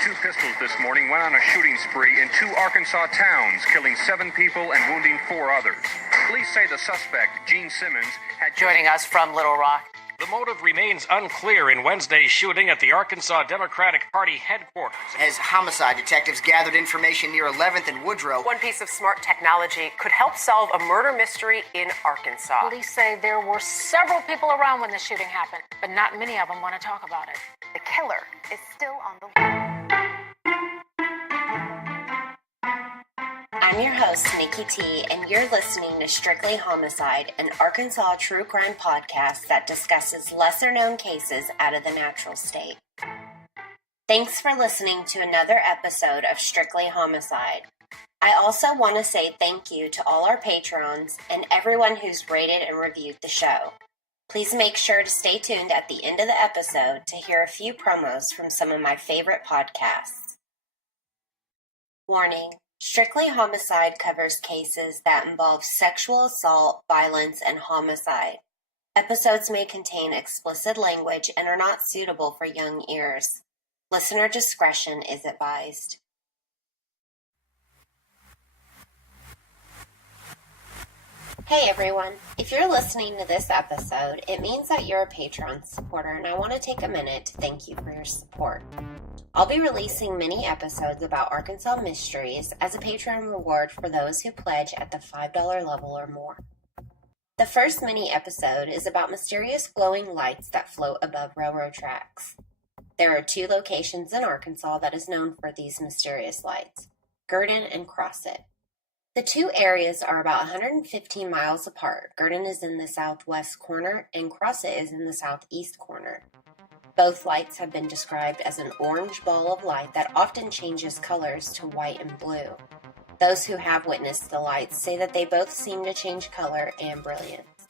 two pistols this morning went on a shooting spree in two Arkansas towns, killing 7 people and wounding 4 others. Police say the suspect, Gene Simmons, had... Joining us from Little Rock. The motive remains unclear in Wednesday's shooting at the Arkansas Democratic Party headquarters. As homicide detectives gathered information near 11th and Woodrow... One piece of smart technology could help solve a murder mystery in Arkansas. Police say there were several people around when the shooting happened, but not many of them want to talk about it. The killer is still on the loose. I'm your host, Nikki T, and you're listening to Strictly Homicide, an Arkansas true crime podcast that discusses lesser-known cases out of the natural state. Thanks for listening to another episode of Strictly Homicide. I also want to say thank you to all our patrons and everyone who's rated and reviewed the show. Please make sure to stay tuned at the end of the episode to hear a few promos from some of my favorite podcasts. Warning. Strictly Homicide covers cases that involve sexual assault, violence, and homicide. Episodes may contain explicit language and are not suitable for young ears. Listener discretion is advised. Hey everyone, if you're listening to this episode, it means that you're a Patron supporter, and I want to take a minute to thank you for your support. I'll be releasing mini episodes about Arkansas mysteries as a Patreon reward for those who pledge at the $5 level or more. The first mini episode is about mysterious glowing lights that float above railroad tracks. There are 2 locations in Arkansas that is known for these mysterious lights, Gurdon and Crossett. The 2 areas are about 115 miles apart. Gurdon is in the southwest corner and Crossett is in the southeast corner. Both lights have been described as an orange ball of light that often changes colors to white and blue. Those who have witnessed the lights say that they both seem to change color and brilliance.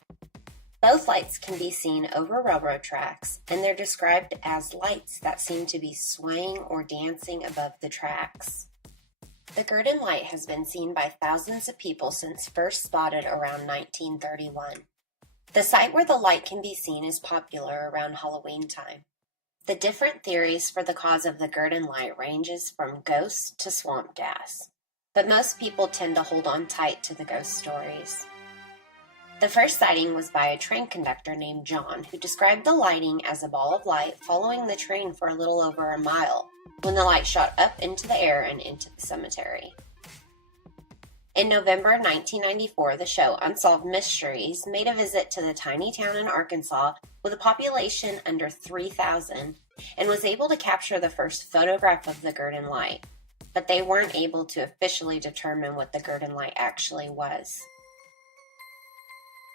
Both lights can be seen over railroad tracks, and they're described as lights that seem to be swaying or dancing above the tracks. The Gurdon light has been seen by thousands of people since first spotted around 1931. The site where the light can be seen is popular around Halloween time. The different theories for the cause of the Gurdon light ranges from ghosts to swamp gas, but most people tend to hold on tight to the ghost stories. The first sighting was by a train conductor named John, who described the lighting as a ball of light following the train for a little over a mile, when the light shot up into the air and into the cemetery. In November 1994, the show Unsolved Mysteries made a visit to the tiny town in Arkansas with a population under 3,000 and was able to capture the first photograph of the Gurdon light, but they weren't able to officially determine what the Gurdon light actually was.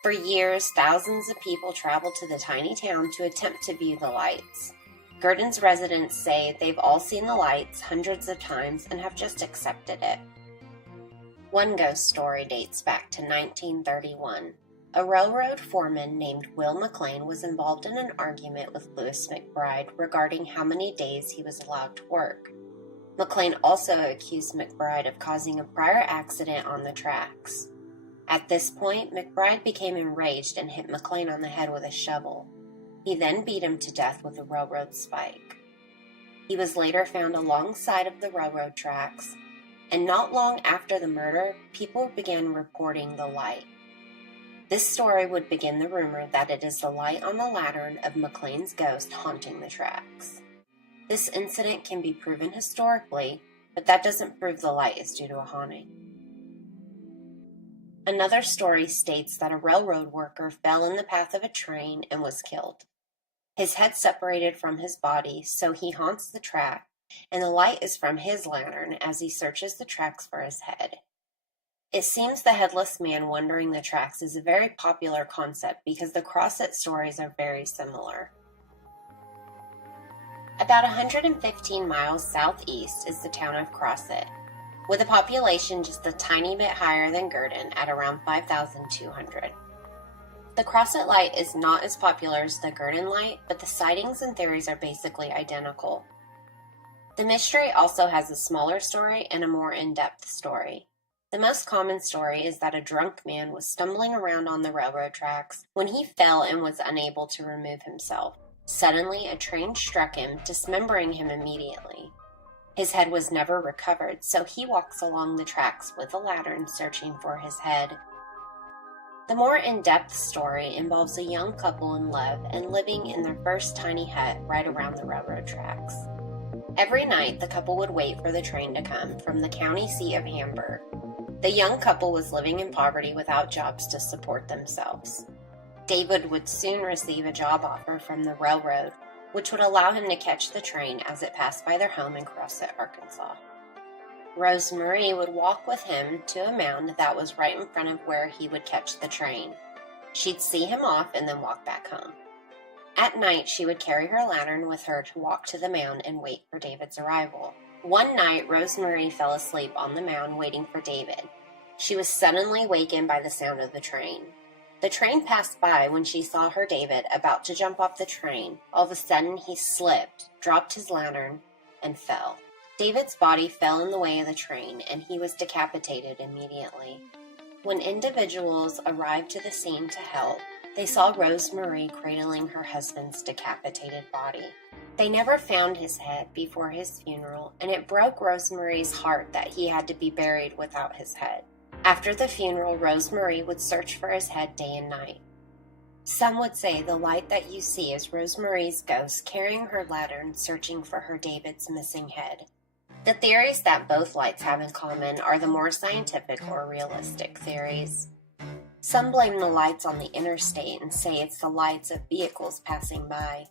For years, thousands of people traveled to the tiny town to attempt to view the lights. Gurdon's residents say they've all seen the lights hundreds of times and have just accepted it. One ghost story dates back to 1931. A railroad foreman named Will McLean was involved in an argument with Lewis McBride regarding how many days he was allowed to work. McLean also accused McBride of causing a prior accident on the tracks. At this point, McBride became enraged and hit McLean on the head with a shovel. He then beat him to death with a railroad spike. He was later found alongside of the railroad tracks, and not long after the murder, people began reporting the light. This story would begin the rumor that it is the light on the lantern of McLean's ghost haunting the tracks. This incident can be proven historically, but that doesn't prove the light is due to a haunting. Another story states that a railroad worker fell in the path of a train and was killed. His head separated from his body, so he haunts the track, and the light is from his lantern as he searches the tracks for his head. It seems the headless man wandering the tracks is a very popular concept because the Crossett stories are very similar. About 115 miles southeast is the town of Crossett, with a population just a tiny bit higher than Gurdon at around 5,200. The Crossett light is not as popular as the Gurdon light, but the sightings and theories are basically identical. The mystery also has a smaller story and a more in-depth story. The most common story is that a drunk man was stumbling around on the railroad tracks when he fell and was unable to remove himself. Suddenly, a train struck him, dismembering him immediately. His head was never recovered, so he walks along the tracks with a lantern searching for his head. The more in-depth story involves a young couple in love and living in their first tiny hut right around the railroad tracks. Every night, the couple would wait for the train to come from the county seat of Hamburg. The young couple was living in poverty without jobs to support themselves. David would soon receive a job offer from the railroad, which would allow him to catch the train as it passed by their home in Crossett, Arkansas. Rose Marie would walk with him to a mound that was right in front of where he would catch the train. She'd see him off and then walk back home. At night, she would carry her lantern with her to walk to the mound and wait for David's arrival. One night, Rose Marie fell asleep on the mound waiting for David. She was suddenly wakened by the sound of the train. The train passed by when she saw her David about to jump off the train. All of a sudden, he slipped, dropped his lantern, and fell. David's body fell in the way of the train, and he was decapitated immediately. When individuals arrived to the scene to help, they saw Rose Marie cradling her husband's decapitated body. They never found his head before his funeral, and it broke Rose Marie's heart that he had to be buried without his head. After the funeral, Rose Marie would search for his head day and night. Some would say the light that you see is Rose Marie's ghost carrying her lantern searching for her David's missing head. The theories that both lights have in common are the more scientific or realistic theories. Some blame the lights on the interstate and say it's the lights of vehicles passing by.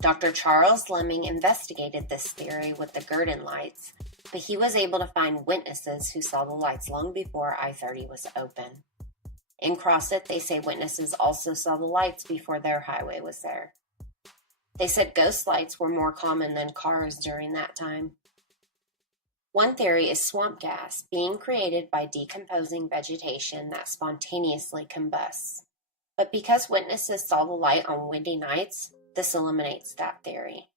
Dr. Charles Lemming investigated this theory with the Gurdon lights, but he was able to find witnesses who saw the lights long before I-30 was open. In Crossett, they say witnesses also saw the lights before their highway was there. They said ghost lights were more common than cars during that time. One theory is swamp gas being created by decomposing vegetation that spontaneously combusts. But because witnesses saw the light on windy nights, this eliminates that theory.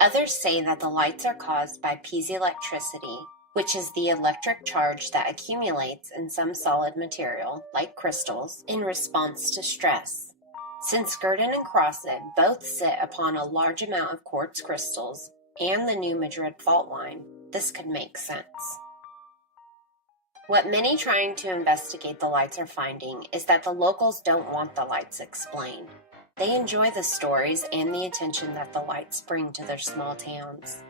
Others say that the lights are caused by piezoelectricity, which is the electric charge that accumulates in some solid material, like crystals, in response to stress. Since Gurdon and Crossett both sit upon a large amount of quartz crystals, and the New Madrid fault line, this could make sense. What many trying to investigate the lights are finding is that the locals don't want the lights explained. They enjoy the stories and the attention that the lights bring to their small towns.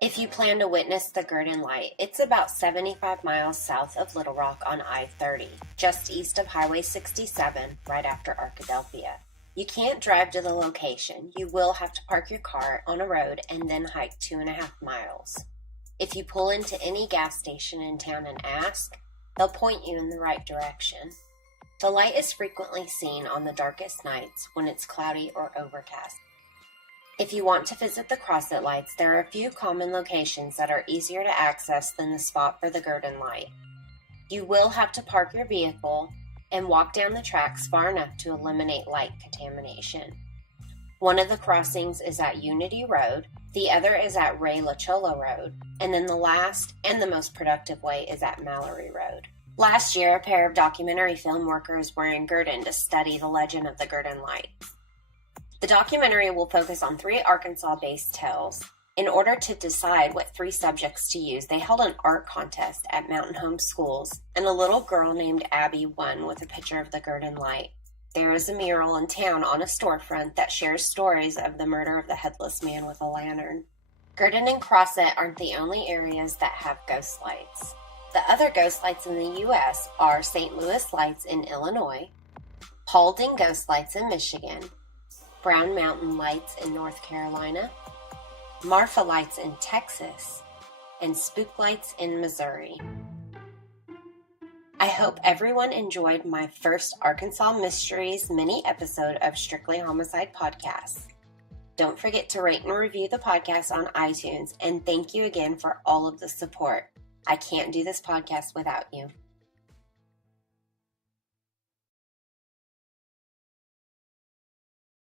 If you plan to witness the Gurdon Light, it's about 75 miles south of Little Rock on I-30, just east of Highway 67, right after Arkadelphia. You can't drive to the location. You will have to park your car on a road and then hike 2.5 miles. If you pull into any gas station in town and ask, they'll point you in the right direction. The light is frequently seen on the darkest nights when it's cloudy or overcast. If you want to visit the Crossett lights, there are a few common locations that are easier to access than the spot for the Gurdon Light. You will have to park your vehicle and walk down the tracks far enough to eliminate light contamination. One of the crossings is at Unity Road, the other is at Ray Lachola Road, and then the last and the most productive way is at Mallory Road. Last year, a pair of documentary film workers were in Gurdon to study the legend of the Gurdon Lights. The documentary will focus on 3 Arkansas-based tales. In order to decide what 3 subjects to use, they held an art contest at Mountain Home Schools, and a little girl named Abby won with a picture of the Gurdon Light. There is a mural in town on a storefront that shares stories of the murder of the headless man with a lantern. Gurdon and Crossett aren't the only areas that have ghost lights. The other ghost lights in the U.S. are St. Louis Lights in Illinois, Paulding Ghost Lights in Michigan, Brown Mountain Lights in North Carolina, Marfa Lights in Texas, and Spook Lights in Missouri. I hope everyone enjoyed my first Arkansas Mysteries mini episode of Strictly Homicide Podcast. Don't forget to rate and review the podcast on iTunes, and thank you again for all of the support. I can't do this podcast without you.